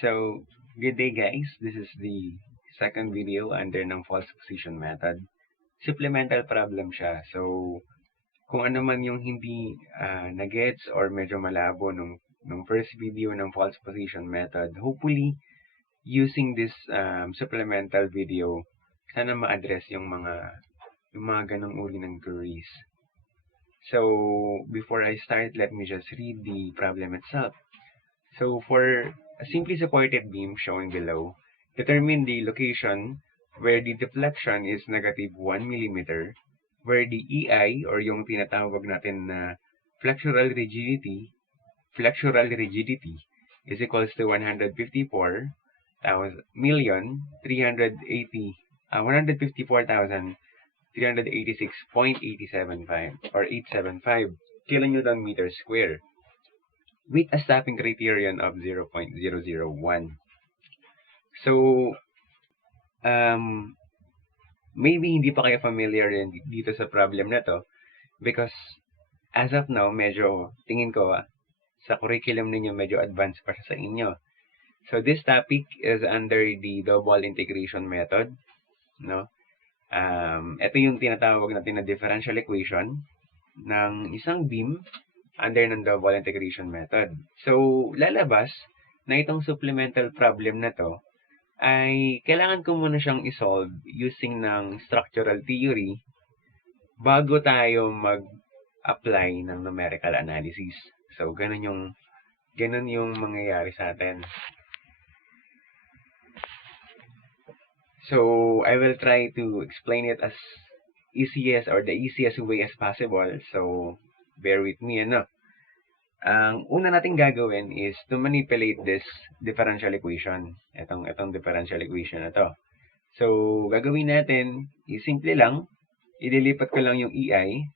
So, good day guys. This is the second video under ng false position method. Supplemental problem siya. So, kung ano man yung hindi na-gets or medyo malabo nung first video ng false position method, hopefully, using this supplemental video, sana ma-address yung mga ganong uri ng queries. So, before I start, let me just read the problem itself. So for a simply supported beam shown below, determine the location where the deflection is negative 1 millimeter, where the EI or yung tinatawag natin na flexural rigidity is equals to 154,386.875 or 875 kilonewton meter square with a stopping criterion of 0.001. So, maybe hindi pa kayo familiar dito sa problem na to because as of now, medyo tingin ko sa curriculum ninyo medyo advanced pa sa inyo. So, this topic is under the double integration method, no? Ito yung tinatawag natin na differential equation ng isang beam under ng double integration method. So, lalabas na itong supplemental problem na to ay kailangan ko muna siyang isolve using ng structural theory bago tayo mag-apply ng numerical analysis. So, ganun yung mangyayari sa atin. So, I will try to explain it as easiest or the easiest way as possible. So, bear with me, Ang una nating gagawin is to manipulate this differential equation. Itong differential equation na to. So, gagawin natin, simple lang, ililipat ko lang yung EI.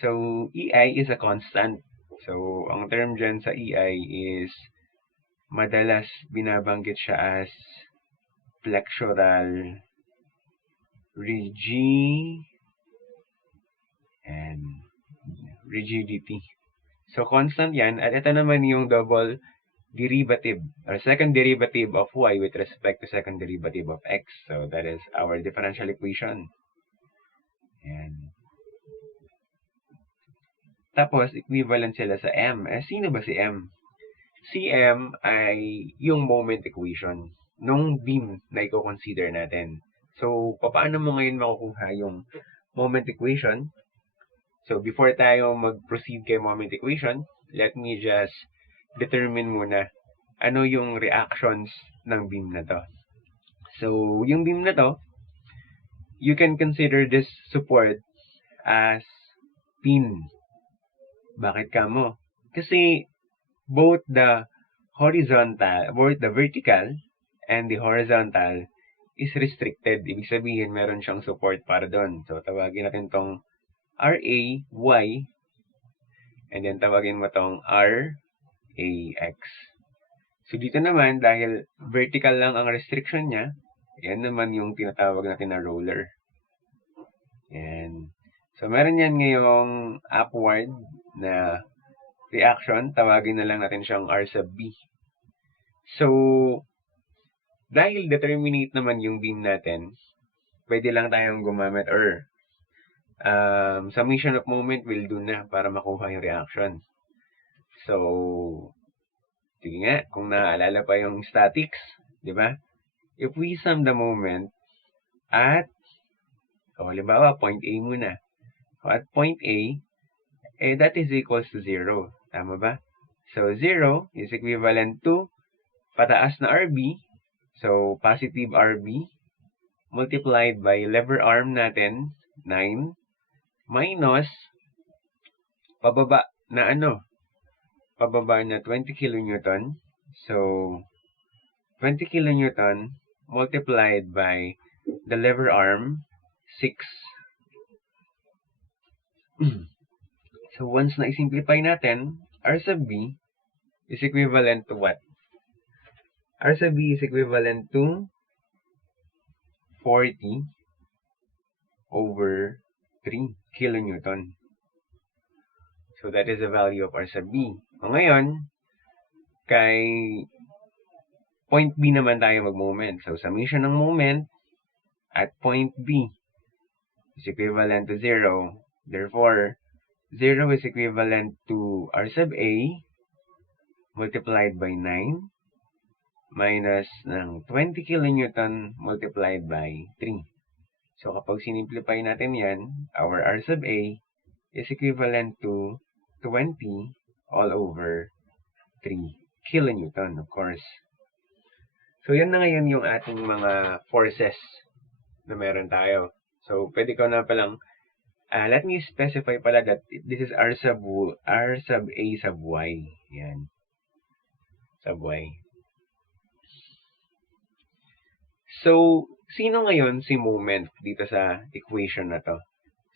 So, EI is a constant. So, ang term dyan sa EI is madalas binabanggit siya as flexural rigidity. So, constant yan. At ito naman yung double derivative or second derivative of y with respect to second derivative of x. So, that is our differential equation. Yan. Tapos, equivalent sila sa m. Sino ba si m? Si m ay yung moment equation nung beam na i-consider natin. So, paano mo ngayon makukuha yung moment equation? So, before tayo mag-proceed kay moment equation, let me just determine muna ano yung reactions ng beam na to. So, yung beam na to, you can consider this support as pin. Bakit kamo? Kasi both the vertical and the horizontal is restricted. Ibig sabihin, meron siyang support para doon. So, tawagin natin tong RAY, and then tawagin mo tong RAX. So, dito naman, dahil vertical lang ang restriction niya, yan naman yung tinatawag natin na roller. Yan. So, meron yan ngayong upward na reaction. Tawagin na lang natin siyang R sub B. So, dahil determinate naman yung beam natin, pwede lang tayong gumamit or summation of moment will do na para makuha yung reaction. So, sige nga, kung naaalala pa yung statics, di ba? If we sum the moment at, halimbawa, point A muna. At point A, that is equals to 0. Tama ba? So, 0 is equivalent to pataas na RB, so positive RB, multiplied by lever arm natin, 9, minus pababa na 20 kilonewton. So, 20 kilonewton multiplied by the lever arm, 6. So, once na i-simplify natin, R sub B is equivalent to what? R sub B is equivalent to 40 over 3 kilonewton. So, that is the value of R sub B. O ngayon, kay point B naman tayo mag-moment. So, summation ng moment at point B is equivalent to 0. Therefore, 0 is equivalent to R sub A multiplied by 9 minus ng 20 kilonewton multiplied by 3. So, kapag sinimplify natin yan, our R sub A is equivalent to 20 all over 3 kilonewton, of course. So, yan na ngayon yung ating mga forces na meron tayo. So, pwede ko na palang, let me specify pala that this is R sub A sub Y. Yan. Sub Y. So, sino ngayon si moment dito sa equation na to?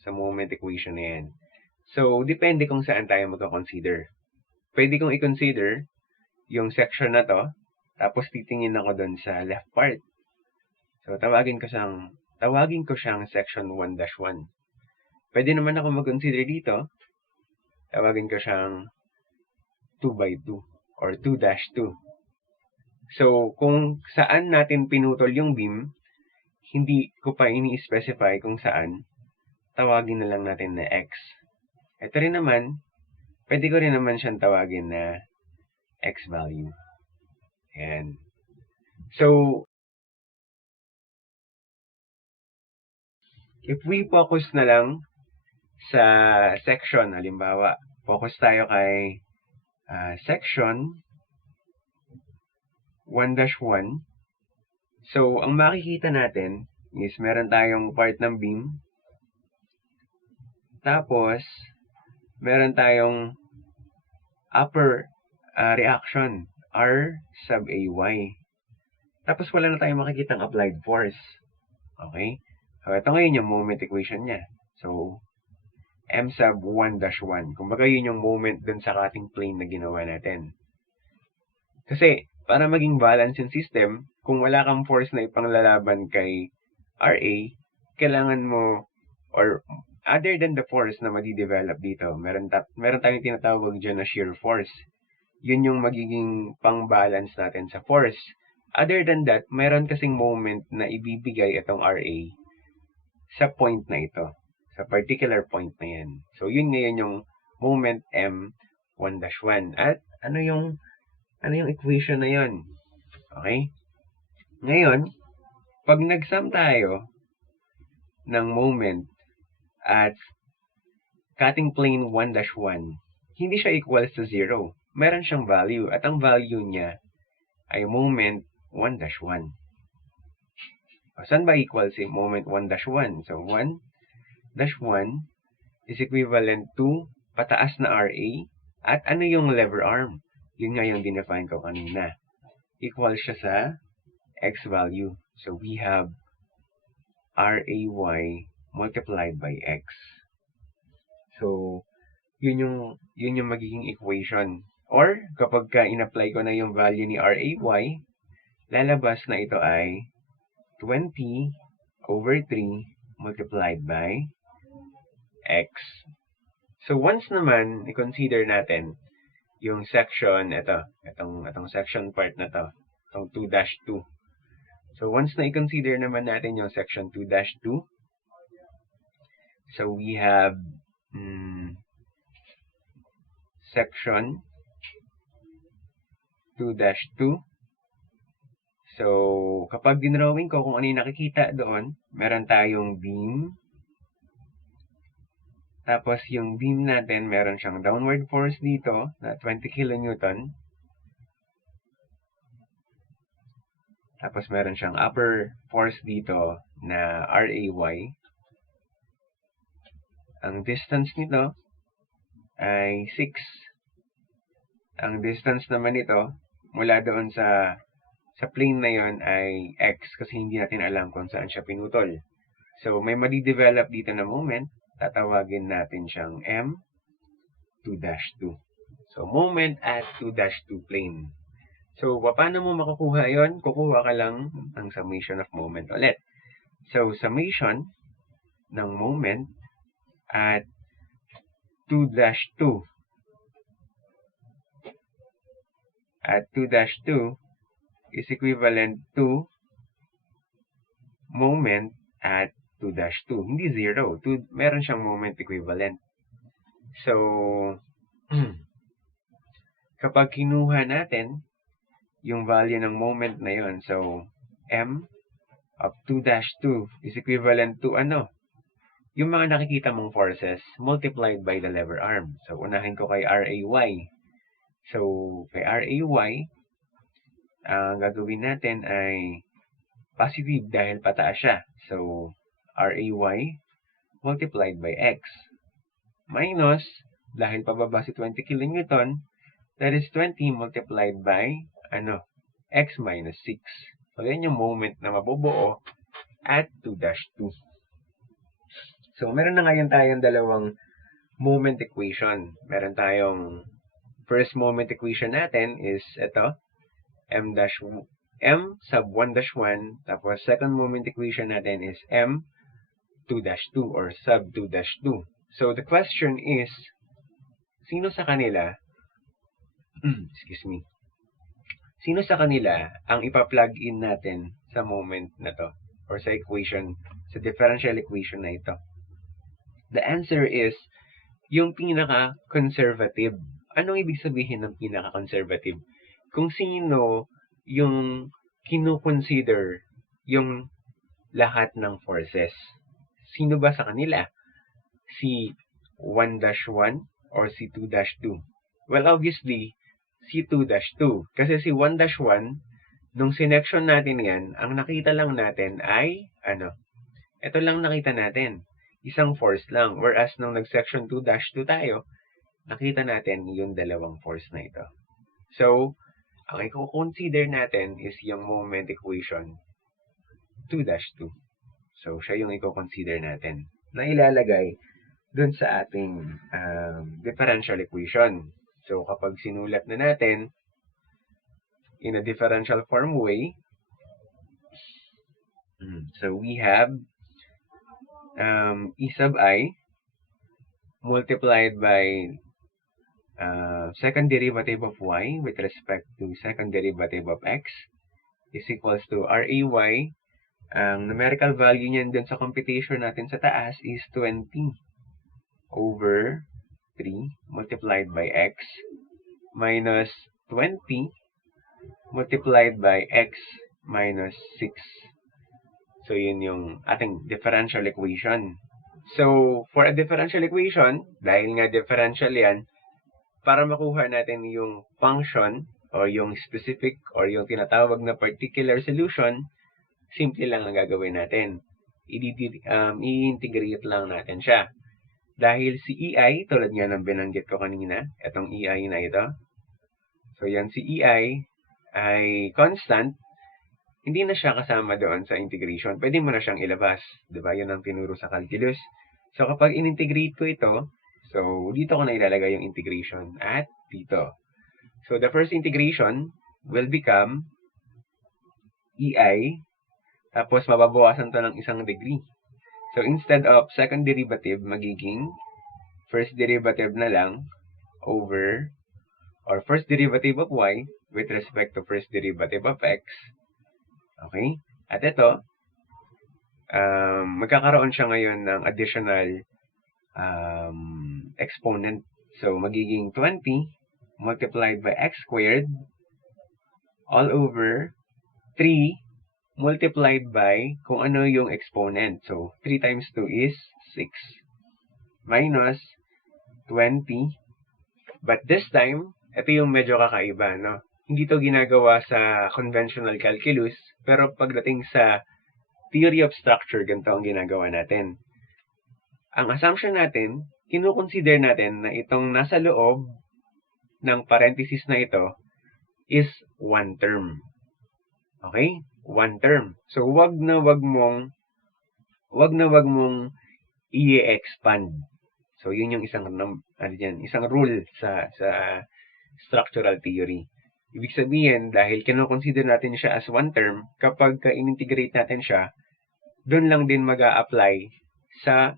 Sa moment equation na yan. So, depende kung saan tayo magka-consider. Pwede kong i-consider yung section na to, tapos titingin ako doon sa left part. So, tawagin ko siyang section 1-1. Pwede naman ako mag-consider dito, tawagin ko siyang 2/2 or 2-2. So, kung saan natin pinutol yung beam, hindi ko pa ini-specify kung saan, tawagin na lang natin na X. Ito rin naman, pwede ko rin naman siyang tawagin na X value. Ayan. So, if we focus na lang sa section, halimbawa, focus tayo kay section 1-1. So, ang makikita natin is meron tayong part ng beam. Tapos, meron tayong upper reaction, R sub AY. Tapos, wala na tayong makikitang applied force. Okay? So, ito ngayon yung moment equation niya. So, M sub 1-1. Kumbaga, yun yung moment dun sa cutting plane na ginawa natin. Kasi, para maging balance yung system, kung wala kang force na ipanglalaban kay RA, kailangan mo, or other than the force na madi-develop dito, meron tayong tinatawag dyan na shear force. Yun yung magiging pang-balance natin sa force. Other than that, meron kasing moment na ibibigay itong RA sa point na ito. Sa particular point na yan. So, yun ngayon yung moment M 1-1. At ano yung equation na yun? Okay? Ngayon, pag nag-sum tayo ng moment at cutting plane 1-1, hindi siya equals to 0. Meron siyang value at ang value niya ay moment 1-1. Saan ba equal si moment 1-1? So, 1-1 is equivalent to pataas na RA at ano yung lever arm? Yun nga yung dinefine ko kanina. Equal siya sa X value. So, we have RAY multiplied by X. So, yun yung magiging equation. Or, kapag in-apply ko na yung value ni RAY, lalabas na ito ay 20 over 3 multiplied by X. So, once naman, i-consider natin yung section, itong section part na to, itong 2-2. So, once na i-consider naman natin yung section 2-2, so we have section 2-2. So, kapag dinrawing ko kung ano yung nakikita doon, meron tayong beam. Tapos, yung beam natin, meron siyang downward force dito na 20 kilonewton. Tapos, meron siyang upper force dito na RAY. Ang distance nito ay 6. Ang distance naman nito mula doon sa plane na yon ay X kasi hindi natin alam kung saan siya pinutol. So, may madi-develop dito na moment. Tatawagin natin siyang M 2-2. So, moment at 2-2 plane. So, paano mo makukuha yon? Kukuha ka lang ng summation of moment ulit. So, summation ng moment at 2-2. At 2-2 is equivalent to moment at 2 dash 2. Hindi 0. Meron siyang moment equivalent. So, kapag kinuha natin yung value ng moment na yun, so, m of 2 dash 2 is equivalent to ano? Yung mga nakikita mong forces multiplied by the lever arm. So, unahin ko kay RAY. So, kay RAY, ang gagawin natin ay positive dahil pataas siya. So, RAY multiplied by X. Minus, dahil pababa si 20 kN, that is 20 multiplied by, X minus 6. So, yan yung moment na mabubuo at 2 dash 2. So, meron na ngayon tayong dalawang moment equation. Meron tayong first moment equation natin is ito, m sub 1 dash 1. Tapos, second moment equation natin is m 2 dash 2 or sub 2 dash 2. So, the question is, sino sa kanila, sino sa kanila ang ipa-plug in natin sa moment na to or sa equation, sa differential equation na ito? The answer is yung pinaka-conservative. Anong ibig sabihin ng pinaka-conservative? Kung sino yung kino-consider yung lahat ng forces. Sino ba sa kanila? Si 1-1 or si 2-2? Well, obviously, si 2-2. Kasi si 1-1, nung sinection natin yan, ang nakita lang natin ay, ito lang nakita natin. Isang force lang. Whereas nung nag-section 2-2 tayo, nakita natin yung dalawang force na ito. So, ang i-consider natin is yung moment equation 2-2. So, siya yung i-consider natin na ilalagay dun sa ating differential equation. So, kapag sinulat na natin in a differential form way, so we have E sub I multiplied by second derivative of y with respect to second derivative of x is equals to RAY. Ang numerical value niyan dun sa computation natin sa taas is 20 over 3 multiplied by x minus 20 multiplied by x minus 6. So, yun yung ating differential equation. So, for a differential equation, dahil nga differential yan, para makuha natin yung function o yung specific or yung tinatawag na particular solution, simple lang ang gagawin natin. I-integrate lang natin siya. Dahil si EI, tulad nga ng binanggit ko kanina, itong EI na ito. So, yan si EI ay constant. Hindi na siya kasama doon sa integration. Pwede mo na siyang ilabas. Diba? Yun ang tinuro sa calculus. So, kapag in-integrate ko ito, so, dito ko na ilalagay yung integration at dito. So, the first integration will become EI, tapos mababawasan to ng 1 degree. So, instead of second derivative, magiging first derivative na lang over, or first derivative of y with respect to first derivative of x. Okay? At ito, magkakaroon siya ngayon ng additional exponent. So, magiging 20 multiplied by x squared all over 3 multiplied by kung ano yung exponent. So, 3 times 2 is 6 minus 20. But this time, ito yung medyo kakaiba, no? Hindi to ginagawa sa conventional calculus, pero pagdating sa theory of structure, ganito ang ginagawa natin. Ang assumption natin, kino-consider natin na itong nasa loob ng parenthesis na ito is one term. Okay? One term. So, wag na wag mong i-expand. So, yun yung isang rule sa structural theory. Ibig sabihin, dahil kino-consider natin siya as one term, kapag in-integrate natin siya, doon lang din mag-a-apply sa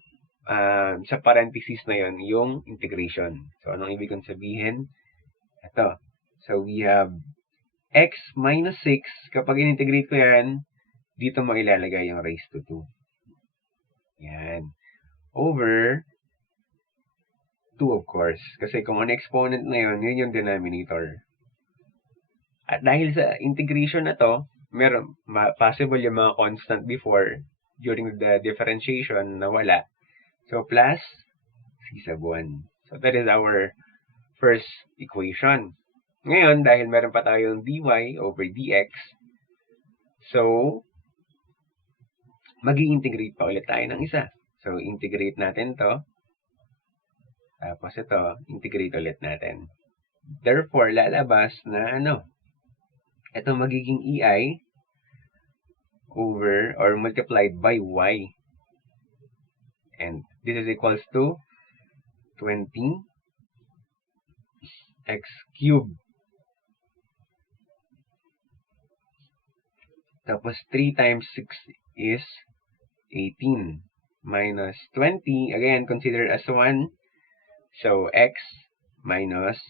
parenthesis na yon yung integration. So, anong ibig kong sabihin? Ito. So, we have x minus 6, kapag in-integrate ko yan, dito mo ilalagay yung raised to 2. Yan. Over 2, of course. Kasi kung ang exponent na yun yung denominator. At dahil sa integration na to, meron possible yung mga constant before during the differentiation na wala. So, plus c sub 1. So, that is our first equation. Ngayon, dahil meron pa tayong dy over dx, so, mag-i-integrate pa ulit tayo ng isa. So, integrate natin to. Tapos ito, integrate ulit natin. Therefore, lalabas na ito magiging ei over or multiplied by y. And this is equals to 20 x cubed. Tapos 3 times 6 is 18 minus 20. Again, consider as 1. So, x minus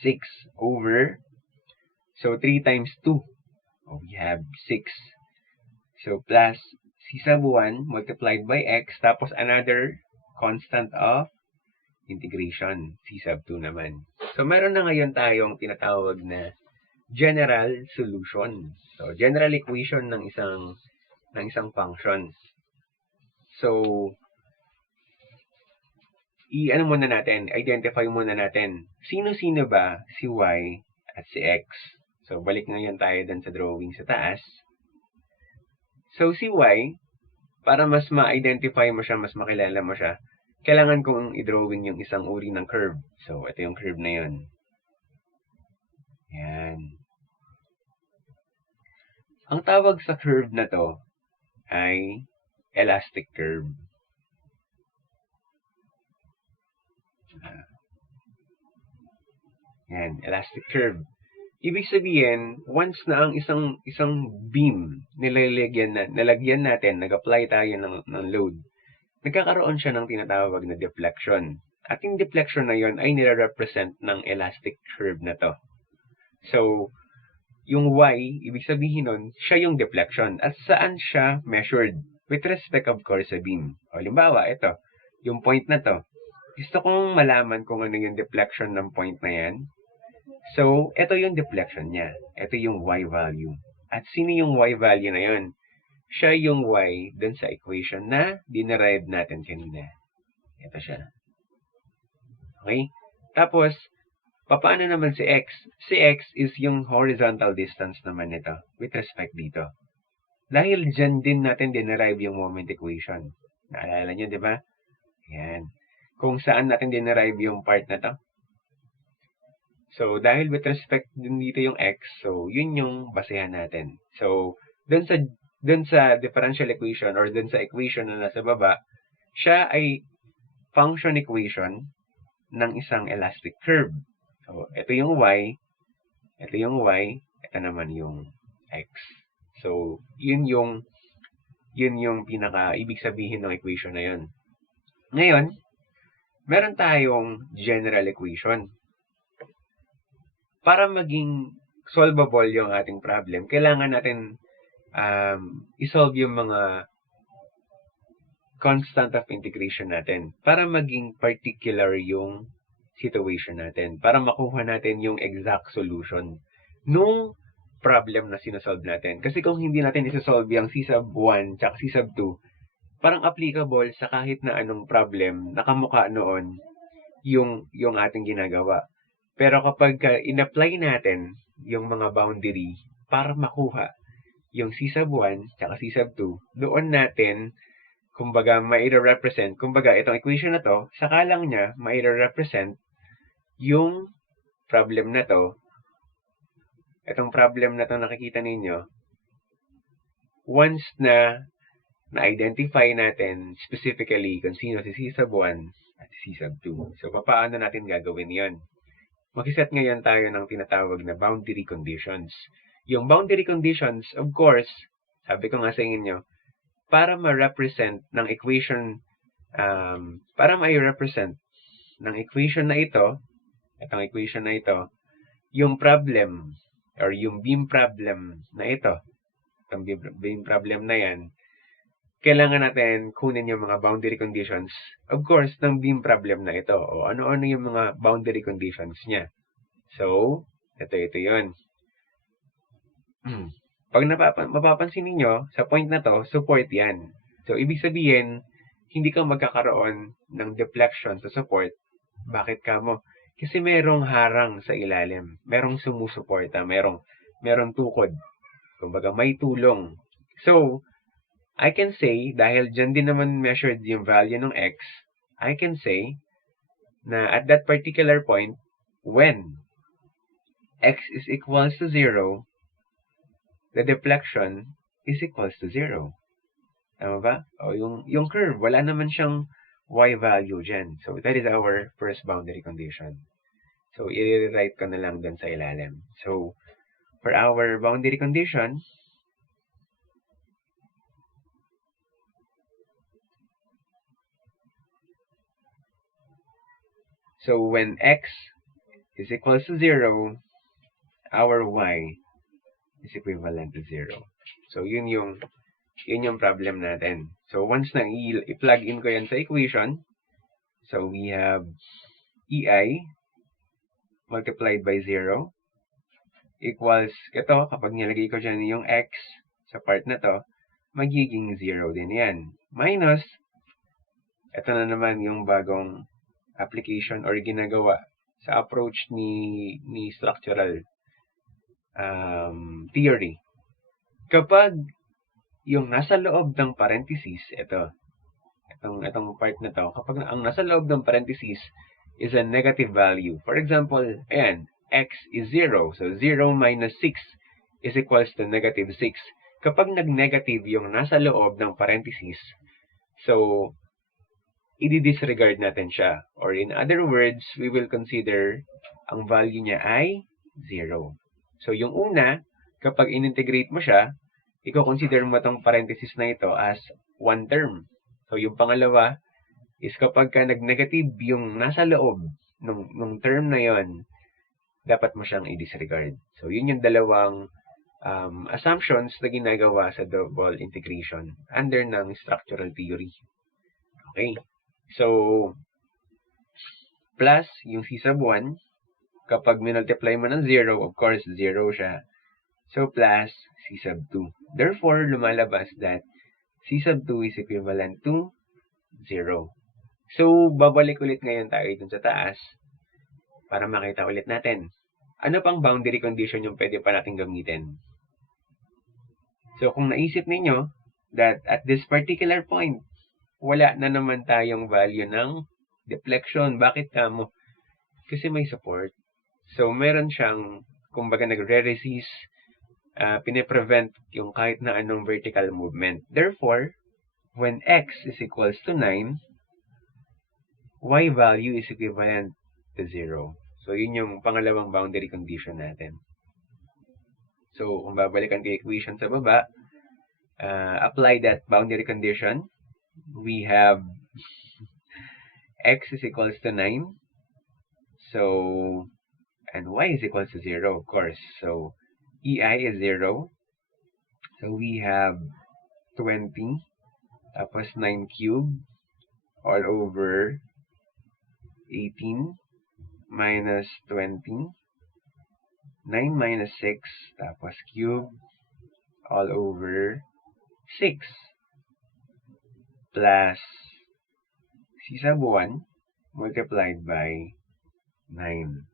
6 over, so 3 times 2, we have 6. So, plus c sub 1 multiplied by x, tapos another constant of integration, c sub 2 naman. So, meron na ngayon tayong tinatawag na general solution. So, general equation ng isang function. So, identify muna natin, sino-sino ba si y at si x. So, balik ngayon tayo dun sa drawing sa taas. So, si y, para mas ma-identify mo siya, mas makilala mo siya, kailangan kong i-drawing yung isang uri ng curve. So, ito yung curve na yun. Yan. Ang tawag sa curve na to ay elastic curve. Yan, elastic curve. Ibig sabihin, once na ang isang beam nalagyan natin, nag-apply tayo ng load, nagkakaroon siya ng tinatawag na deflection. At yung deflection na yon ay nire-represent ng elastic curve na to. So, yung y, ibig sabihin nun, siya yung deflection. At saan siya measured? With respect, of course, sa beam. O, halimbawa, ito, yung point na to. Gusto kong malaman kung ano yung deflection ng point na yan. So, ito yung deflection niya. Ito yung y value. At sino yung y value na yun? Siya yung y dun sa equation na dinerive natin kanina. Ito siya. Okay? Tapos, paano naman si x? Si x is yung horizontal distance naman nito with respect dito. Dahil dyan din natin dinerive yung moment equation. Naalala nyo, di ba? Yan. Kung saan natin dinerive yung part na to. So, dahil with respect din dito yung x, so, yun yung basehan natin. So, dun sa differential equation or dun sa equation na nasa baba, siya ay function equation ng isang elastic curve. So, ito yung y, ito naman yung x. So, yun yung ibig sabihin ng equation na yun. Ngayon, meron tayong general equation. Para maging solvable yung ating problem, kailangan natin isolve yung mga constant of integration natin para maging particular yung situation natin, para makuha natin yung exact solution nung problem na sinosolve natin. Kasi kung hindi natin isosolve yung c sub 1 tsaka c sub 2, parang applicable sa kahit na anong problem na kamukha noon yung ating ginagawa. Pero kapag in-apply natin yung mga boundary para makuha yung c sub 1 tsaka c sub 2, doon natin, kumbaga, maire-represent, kumbaga, itong equation na to, saka lang niya, maire-represent yung problem na to. Itong problem na to nakikita ninyo, once na na-identify natin specifically kung sino si c sub 1 at c sub 2. So, paano natin gagawin yon? Mag-set ngayon tayo ng tinatawag na boundary conditions. Yung boundary conditions, of course, sabi ko nga sa inyo, para ma-represent ng equation, na ito, itong equation na ito, yung problem or yung beam problem na ito, itong beam problem na yan, kailangan natin kunin yung mga boundary conditions, of course, ng beam problem na ito. O ano-ano yung mga boundary conditions niya. So, ito yun. Pag mapapansin niyo sa point na to, support yan. So, ibig sabihin, hindi ka magkakaroon ng deflection sa support. Bakit ka mo? Kasi merong harang sa ilalim. Merong sumusuporta. Merong tukod. Kumbaga, may tulong. So, I can say, dahil dyan din naman measured yung value ng x, I can say na at that particular point, when x is equals to 0, the deflection is equals to 0. Tama ba? O yung curve, wala naman siyang y value dyan. So, that is our first boundary condition. So, i-rewrite ko na lang dun sa ilalim. So, for our boundary condition, so when x is equals to 0, our y is equivalent to 0. So, yun yung problem natin. So, once na i-plug in ko yan sa equation, so we have EI multiplied by 0 equals, ito, kapag nilagay ko dyan yung x sa part na to, magiging 0 din yan. Minus, ito na naman yung bagong application or ginagawa sa approach ni structural theory. Kapag yung nasa loob ng parenthesis, itong part na to, kapag ang nasa loob ng parenthesis is a negative value. For example, ayan, x is 0. So, 0 minus 6 is equals to negative 6. Kapag nag-negative yung nasa loob ng parenthesis, so, i-disregard natin siya. Or in other words, we will consider ang value niya ay 0. So, yung una, kapag in-integrate mo siya, i-consider mo itong parenthesis na ito as one term. So, yung pangalawa is kapag ka nag-negative yung nasa loob nung term na yon, dapat mo siyang i-disregard. So, yun yung dalawang assumptions na ginagawa sa double integration under ng structural theory. Okay. So, plus yung c sub 1, kapag minultiply mo ng 0, of course, 0 siya. So, plus c sub 2. Therefore, lumalabas that c sub 2 is equivalent to 0. So, babalik ulit ngayon tayo dun sa taas para makita ulit natin. Ano pang boundary condition yung pwede pa natin gamitin? So, kung naisip ninyo that at this particular point, wala na naman tayong value ng deflection. Bakit kamo? Kasi may support. So, meron siyang, kumbaga, nagre-resist, pine-prevent yung kahit na anong vertical movement. Therefore, when x is equals to 9, y value is equivalent to 0. So, yun yung pangalawang boundary condition natin. So, kung babalikan ko yung equation sa baba, apply that boundary condition. We have x is equals to 9. So, and y is equals to 0, of course. So, EI is 0. So, we have 20. Tapos 9 cubed all over 18 minus 20. 9 minus 6. Tapos cube all over 6. Plus c sub 1 multiplied by 9.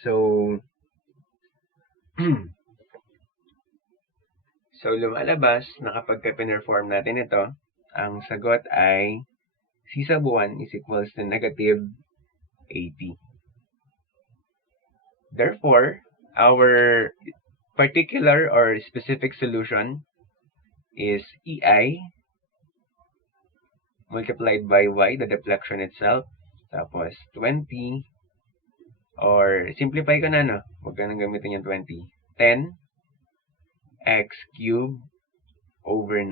So, lumalabas na kapag ka-perform natin ito, ang sagot ay c sub 1 is equals to negative 80. Therefore, our particular or specific solution is EI multiplied by y, the deflection itself, tapos 20, or simplify ko na, no? Huwag ka nang gamitin yung 20. 10 x cubed over 9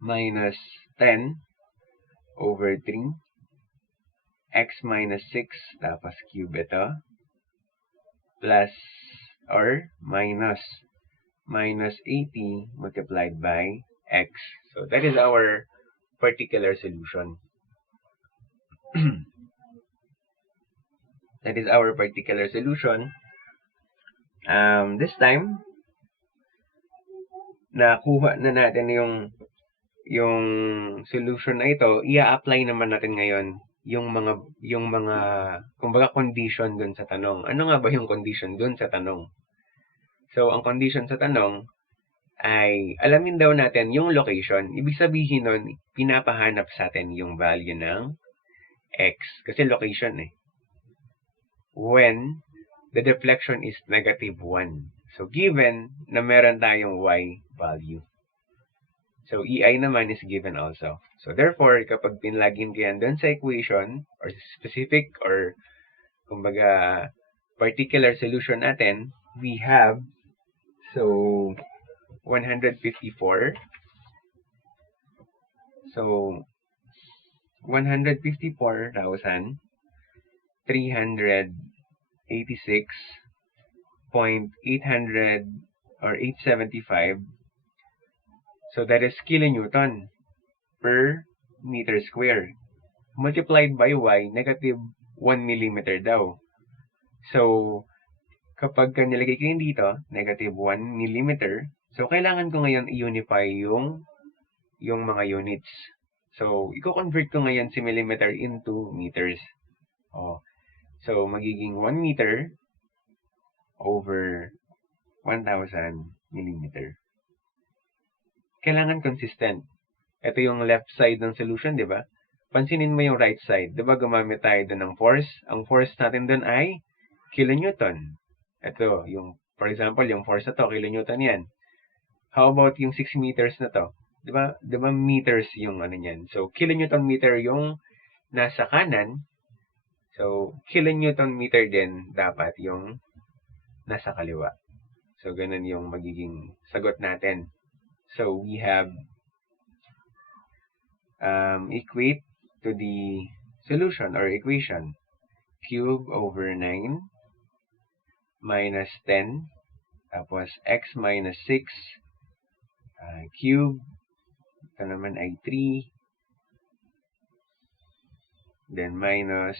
minus 10 over 3, x minus 6, tapos cube ito, plus, or minus 80 multiplied by x. So that is our particular solution. That is our particular solution. This time, nakuha na natin yung solution na ito. I-apply naman natin ngayon yung mga kumbaga condition dun sa tanong. Ano nga ba yung condition dun sa tanong? So, ang condition sa tanong ay alamin daw natin yung location. Ibig sabihin nun, pinapahanap sa atin yung value ng x. Kasi location eh. When the deflection is negative 1. So, given na meron tayong y value. So, EI naman is given also. So, therefore, kapag pinlagin ko yan dun sa equation, or specific, or kumbaga, particular solution natin, we have, so, 154. So, 154,386.800 or 875. So, that is kilonewton per meter square. Multiplied by y, negative 1 millimeter daw. So, kapag nilagay ko yun dito, negative 1 millimeter, so, kailangan ko ngayon i-unify yung mga units. So, i-convert ko ngayon si millimeter into meters. Oh. So, magiging 1 meter over 1,000 millimeter. Kailangan consistent. Ito yung left side ng solution, di ba? Pansinin mo yung right side. Di ba gumamit tayo doon ng force? Ang force natin doon ay kilonewton. Ito, for example, yung force na to, kilonewton yan. How about yung 6 meters na to? Di ba meters yung ano niyan? So, kilonewton meter yung nasa kanan. So, kilonewton meter din dapat yung nasa kaliwa. So, ganun yung magiging sagot natin. So, we have equate to the solution or equation. Cube over 9 minus 10 tapos x minus 6 cube. Ito naman ay 3. Then minus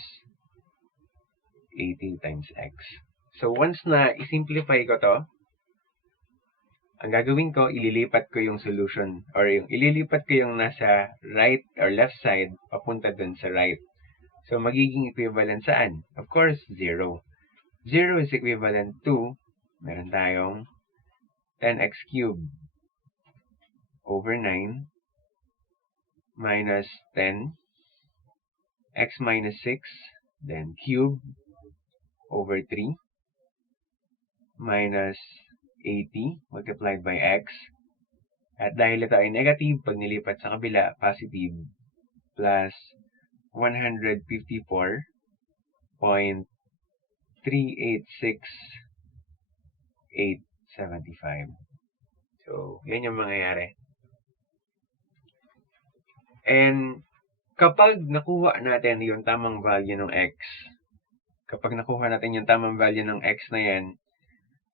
80 times x. So, once na isimplify ko to, ang gagawin ko, ililipat ko yung solution or ililipat ko yung nasa right or left side papunta dun sa right. So, magiging equivalent saan? Of course, 0. 0 is equivalent to, meron tayong 10x cubed over 9 minus 10 x minus 6, then cube over 3 minus 80 multiplied by x. At dahil ito ay negative, pag nilipat sa kabila, positive, plus 154.386875. So, yan yung mangyayari. And kapag nakuha natin yung tamang value ng x, na yan,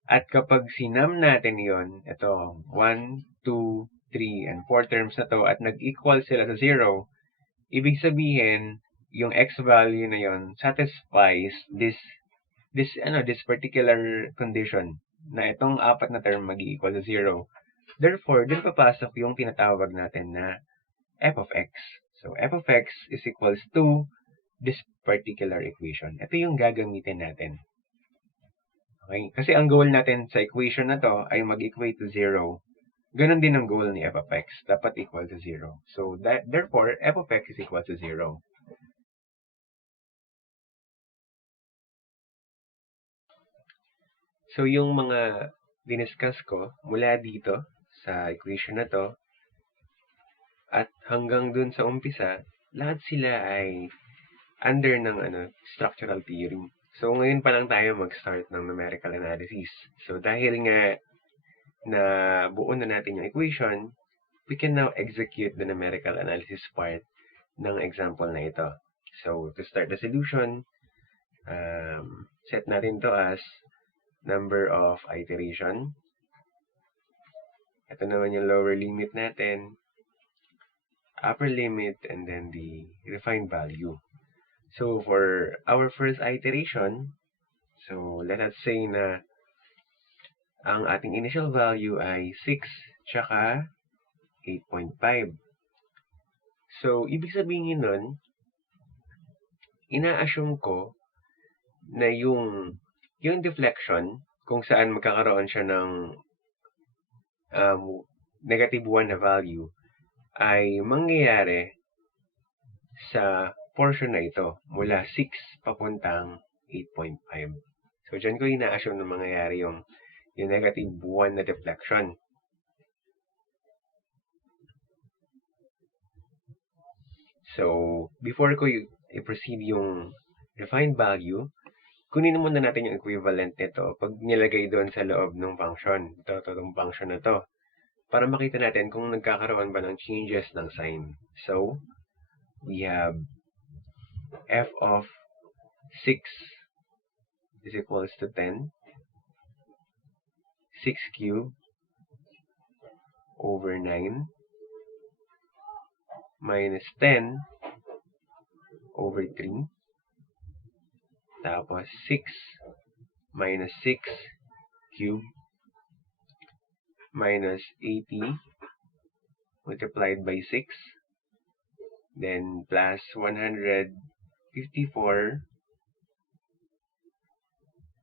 at kapag sinam natin yon, ito, 1, 2, 3, and 4 terms na to, at nag-equal sila sa 0, ibig sabihin, yung x value na yon satisfies this particular condition, na itong apat na term mag-equal sa 0. Therefore, dun papasok yung tinatawag natin na f of x. So, f of x is equals to this particular equation. Ito yung gagamitin natin. Okay? Kasi ang goal natin sa equation na to ay mag-equate to 0. Ganon din ang goal ni f of x. Dapat equal to 0. So, therefore, f of x is equal to 0. So, yung mga diniscuss ko mula dito sa equation na to at hanggang dun sa umpisa, lahat sila ay under ng structural theory. So, ngayon pa lang tayo mag-start ng numerical analysis. So, dahil nga na buo na natin yung equation, we can now execute the numerical analysis part ng example na ito. So, to start the solution, set natin to as number of iteration. Ito naman yung lower limit natin, upper limit, and then the refined value. So, for our first iteration, so let us say na ang ating initial value ay 6 tsaka 8.5. So, ibig sabihin nun, ina-assume ko na yung deflection, kung saan magkakaroon siya ng negative 1 na value, ay mangyayari sa portion na ito, mula 6 papuntang 8.5. So, dyan ko ina-assume na mangyayari yung negative 1 na deflection. So, before ko i-proceed yung refined value, kunin muna natin yung equivalent nito pag nilagay doon sa loob ng function. Itong function na to. Para makita natin kung nagkakaroon ba ng changes ng sign. So, we have f of 6 is equals to 10. 6 cubed over 9 minus 10 over 3. Tapos 6 minus 6 cubed minus 80 multiplied by 6. Then plus 154,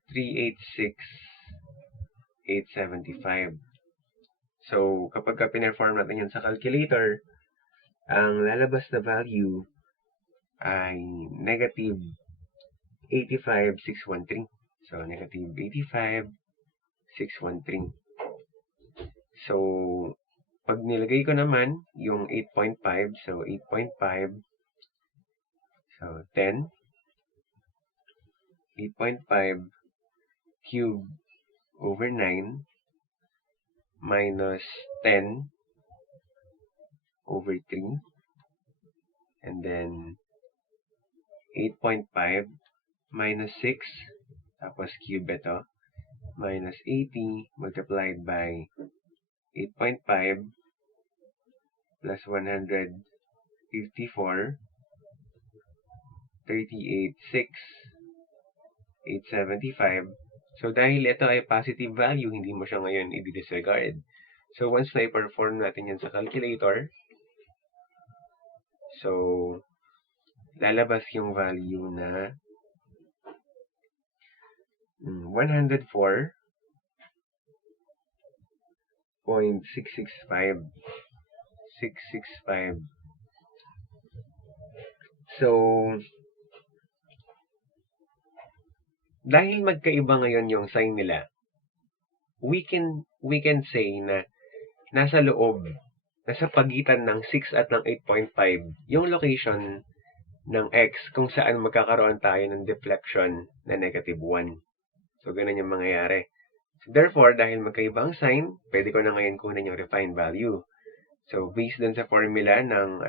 386, 875. So, kapag pinerform natin yan sa calculator, ang lalabas na value ay negative 85,613. So, negative 85,613. So, pag nilagay ko naman yung 8.5, so 8.5, so 10, 8.5 cubed over 9 minus 10 over 3, and then 8.5 minus 6, tapos cube ito, minus 80 multiplied by 8.5 plus 154, 38,6, 875. So, dahil ito ay positive value, hindi mo siya ngayon i-disregard. So, once na i-perform natin yan sa calculator, so, lalabas yung value na 104.665. 665. So, dahil magkaiba ngayon yung sign nila, we can say na nasa pagitan ng 6 at ng 8.5 yung location ng x kung saan magkakaroon tayo ng deflection na negative 1. So, ganun yung mangyayari. So, therefore, dahil magkaiba ang sign, pwede ko na ngayon kunin yung refined value. So, based dun sa formula ng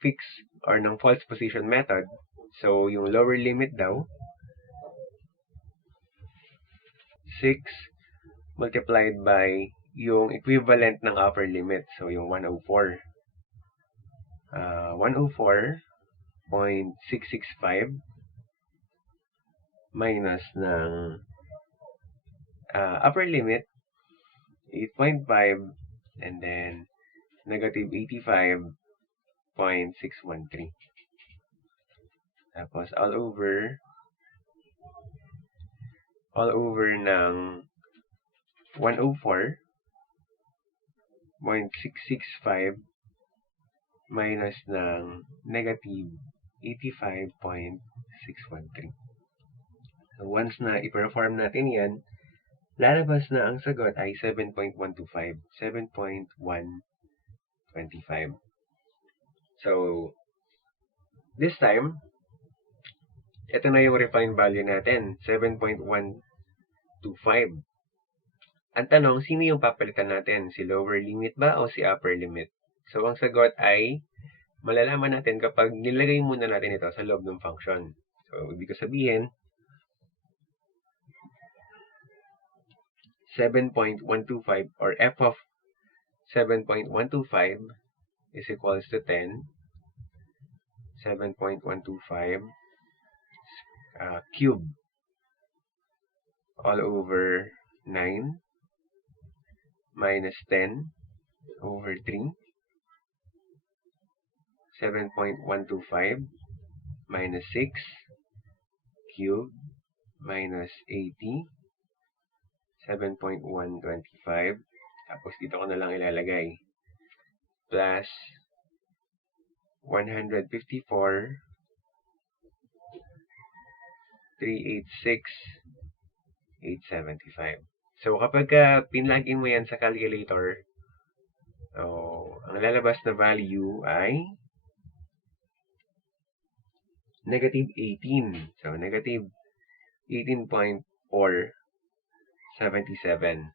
fixed or ng false position method, so yung lower limit daw, 6 multiplied by yung equivalent ng upper limit, so yung 104. 104.665 minus ng upper limit 8.5 and then negative 85.613. Tapos all over ng 104.665 minus ng negative 85.613. So, once na i-perform natin yan, lalabas na ang sagot ay 7.125. 7.125. So, this time, ito na yung refined value natin, 7.125. Ang tanong, sino yung papalitan natin? Si lower limit ba o si upper limit? So, ang sagot ay malalaman natin kapag nilagay muna natin ito sa loob ng function. So, ibig sabihin, 7.125 or f of 7.125 is equals to 10. 7.125 cube all over 9 minus 10 over 3. 7.125 minus 6 cube minus 80. 7.125. Tapos dito ko na lang ilalagay. Plus 154. 386. 875. So, kapag pinlagin mo yan sa calculator, ang lalabas na value ay negative 18. So, negative 18.477.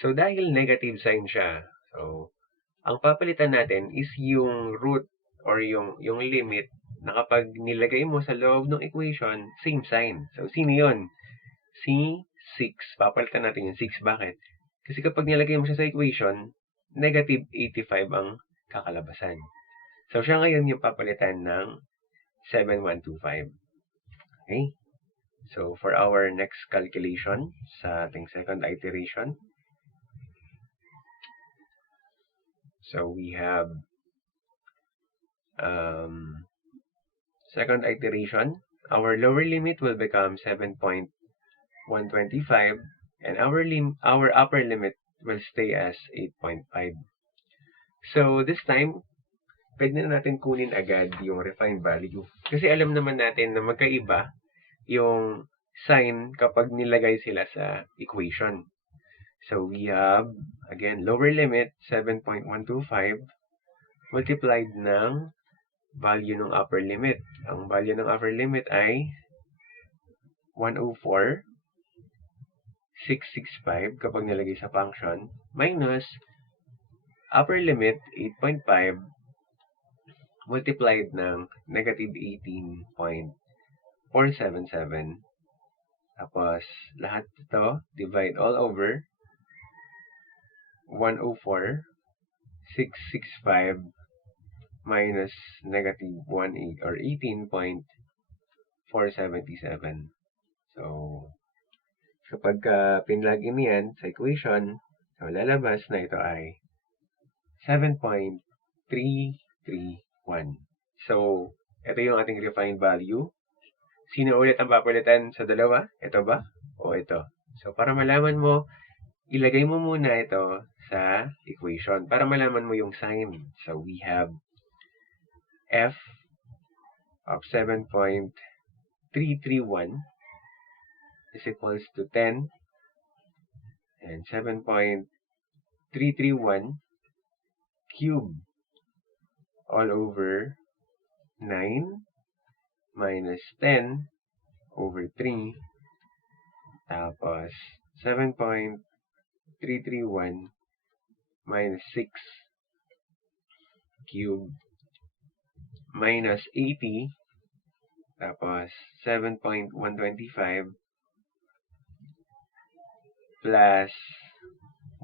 So, dahil negative sign siya, so, ang papalitan natin is yung root or yung limit na kapag nilagay mo sa loob ng equation, same sign. So, sino yun? Si 6. Papalitan natin yung 6. Bakit? Kasi kapag nilagay mo siya sa equation, negative 85 ang kakalabasan. So, siya ngayon yung papalitan ng 7125. Okay? So, for our next calculation sa ating second iteration, so we have second iteration. Our lower limit will become 7.125 and our upper limit will stay as 8.5. So, this time, pwede na natin kunin agad yung refined value. Kasi alam naman natin na magkaiba yung sign kapag nilagay sila sa equation. So, we have, again, lower limit, 7.125, multiplied ng value ng upper limit. Ang value ng upper limit ay 104,665 kapag nilagay sa function, minus upper limit, 8.5, multiplied ng negative 18.477. Tapos, lahat ito, divide all over 104,665 minus negative 18 or 18.477. So, kapag pinlagin mo yan sa equation, so lalabas na ito ay 7.331. So, ito yung ating refined value. Sino ulit ang papalitan sa dalawa? Ito ba? O ito? So, para malaman mo, ilagay mo muna ito sa equation para malaman mo yung sign. So, we have f of 7.331 is equals to 10 and 7.331 cube all over 9 minus 10 over 3 tapos 7.331 minus 6 cube minus 80 tapos 7.125 plus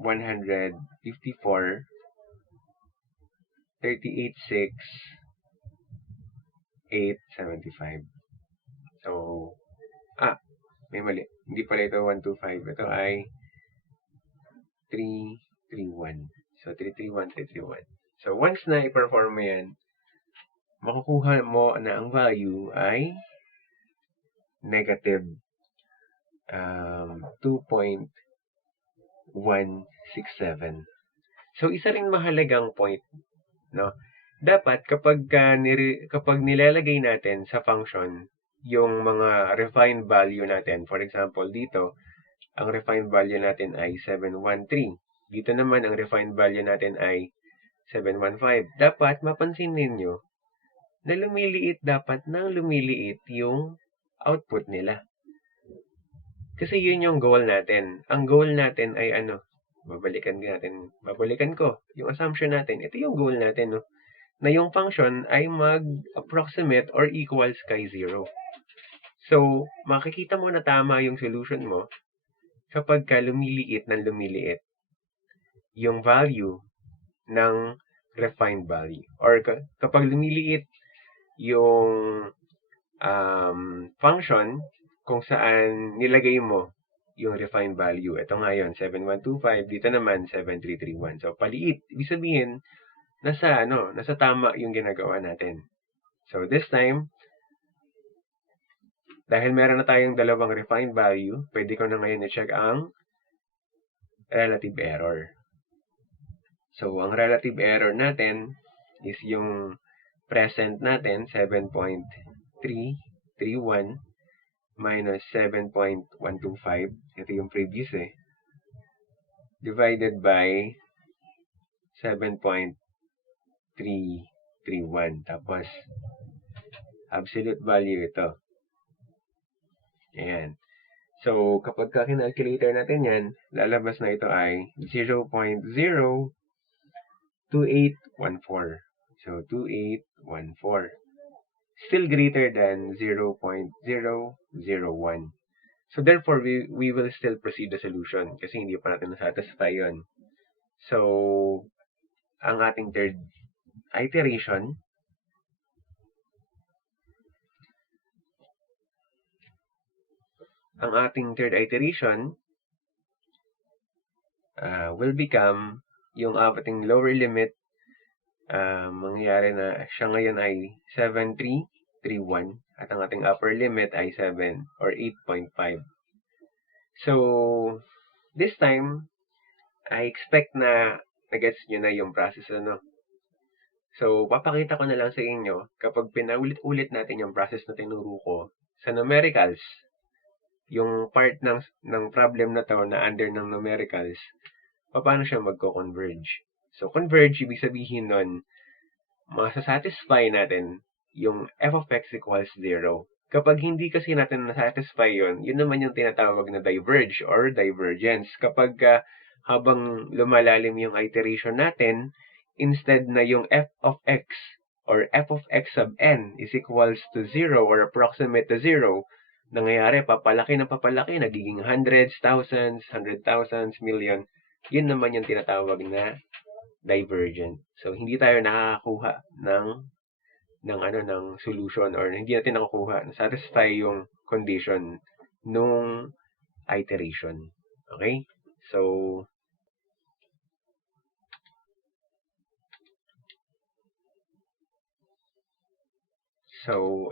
154 386 875. So, may mali. Hindi pala ito 125. Ito ay 331. So, 331, 331. So, once na i-perform mo yan, makukuha mo na ang value ay negative 2.167. So, isa rin mahalagang point, no? Dapat kapag nilalagay natin sa function yung mga refined value natin, for example, dito, ang refined value natin ay 713. Dito naman, ang refined value natin ay 715. Dapat mapansin ninyo na lumiliit yung output nila. Kasi yun yung goal natin. Ang goal natin ay ano? Babalikan ko. Yung assumption natin, ito yung goal natin, no? Na yung function ay mag-approximate or equals kay 0. So, makikita mo na tama yung solution mo kapag ka lumiliit ng lumiliit yung value ng refined value. Or kapag lumiliit yung function kung saan nilagay mo yung refined value. Ito nga yun, 7125. Dito naman, 7331. So, paliit. Ibig sabihin, nasa tama yung ginagawa natin. So, this time, dahil meron na tayong dalawang refined value, pwede ko na ngayon i-check ang relative error. So, ang relative error natin is yung present natin, 7.331 minus 7.125. Ito yung previous divided by 7.331. Tapos, absolute value ito. Ayan. So, kapag kinalculator natin yan, lalabas na ito ay 0.02814. So, 2814. Still greater than 0.001. So, therefore, we will still proceed the solution kasi hindi pa natin na-satisfy yun. So, ang ating third iteration will become yung ating lower limit. Mangyayari na siya ngayon ay 7331 at ang ating upper limit ay 7 or 8.5. So, this time, I expect na nagets nyo na yung process So, papakita ko na lang sa inyo kapag pinaulit-ulit natin yung process na tinuro ko sa numericals, yung part ng problem na to na under ng numericals, paano siya magko-converge. So, converge, ibig sabihin nun, masasatisfy natin yung f of x equals 0. Kapag hindi kasi natin nasatisfy yun naman yung tinatawag na diverge or divergence. Kapag habang lumalalim yung iteration natin, instead na yung f of x or f of x sub n is equals to 0 or approximate to 0, nangyayari, papalaki, nagiging hundreds, thousands, million. Yun naman yung tinatawag na divergent. So, hindi tayo nakakakuha ng solution or hindi natin satisfy yung condition nung iteration. Okay? So,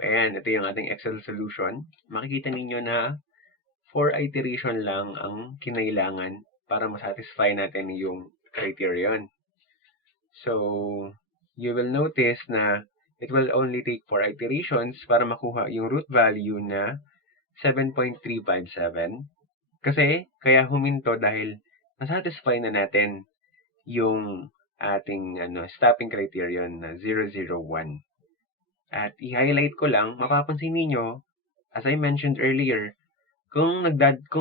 ayan, ito yung ating Excel solution. Makikita ninyo na 4 iteration lang ang kinailangan para masatisfy natin yung criterion. So, you will notice na it will only take 4 iterations para makuha yung root value na 7.357. Kasi, kaya huminto dahil nasatisfy na natin yung ating stopping criterion na 001. At i-highlight ko lang, mapapansin niyo, as I mentioned earlier, kung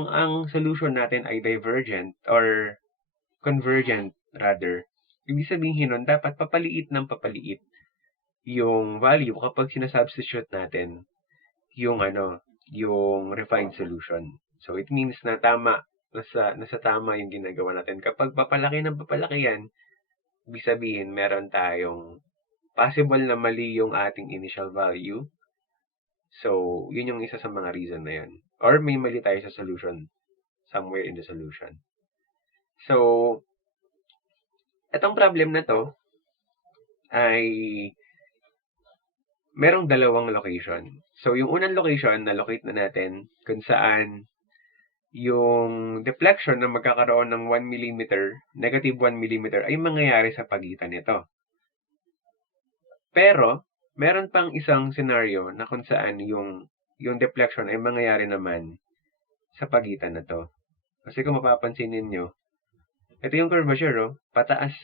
ang solution natin ay divergent or convergent rather, ibig sabihin nun, dapat papaliit ng papaliit yung value kapag sinasubstitute natin yung yung refined solution. So it means na nasa tama yung ginagawa natin. Kapag papalaki ng papalaki yan, ibig sabihin meron tayong possible na mali yung ating initial value. So, yun yung isa sa mga reason na yun. Or may mali tayo sa solution, somewhere in the solution. So, itong problem na to ay merong dalawang location. So, yung unang location, na-locate na natin kung saan yung deflection na magkakaroon ng 1 mm, negative 1 mm, ay mangyayari sa pagitan nito. Pero, meron pang isang scenario na kung saan yung deflection ay mangyayari naman sa pagitan na to. Kasi kung mapapansin ninyo, ito yung curvature, pataas,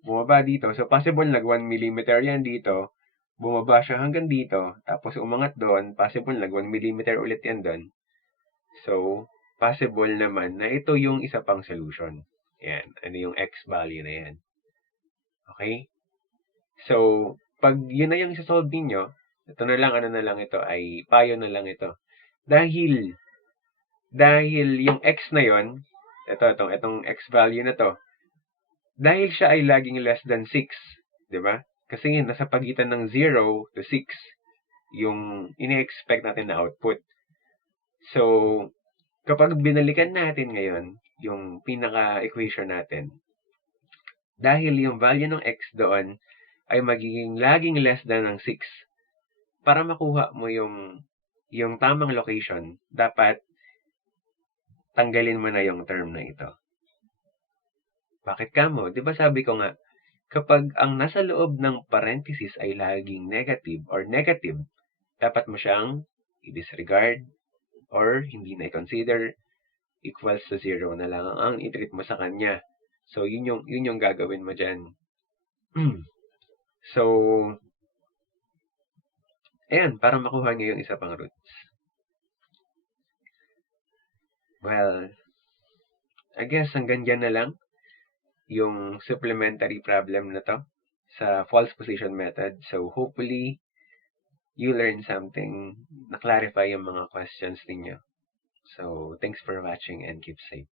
bumaba dito. So, possible nag 1 mm yan dito, bumaba siya hanggang dito, tapos umangat doon, possible nag 1 mm ulit yan doon. So, possible naman na ito yung isa pang solution. Yan. Ano yung x value na yan. Okay? So, pag yun na yung isa-solve ninyo, ito na lang, ano na lang ito, ay payo na lang ito. Dahil yung x na yon, itong x value na to, dahil siya ay laging less than 6, di ba? Kasi yun, nasa pagitan ng 0 to 6, yung ini-expect natin na output. So, kapag binalikan natin ngayon, yung pinaka-equation natin, dahil yung value ng x doon ay magiging laging less than ng 6, para makuha mo yung tamang location, dapat tanggalin mo na yung term na ito. Bakit kamo? Di ba sabi ko nga, kapag ang nasa loob ng parenthesis ay laging negative or negative, dapat mo siyang i-disregard or hindi na i-consider, equals to 0 na lang ang i-treat mo sa kanya. So, yun yung gagawin mo dyan. So, ayan, para makuha nyo yung isa pang roots. Well, I guess hanggang dyan na lang yung supplementary problem na to sa false position method. So, hopefully, you learn something, na-clarify yung mga questions ninyo. So, thanks for watching and keep safe.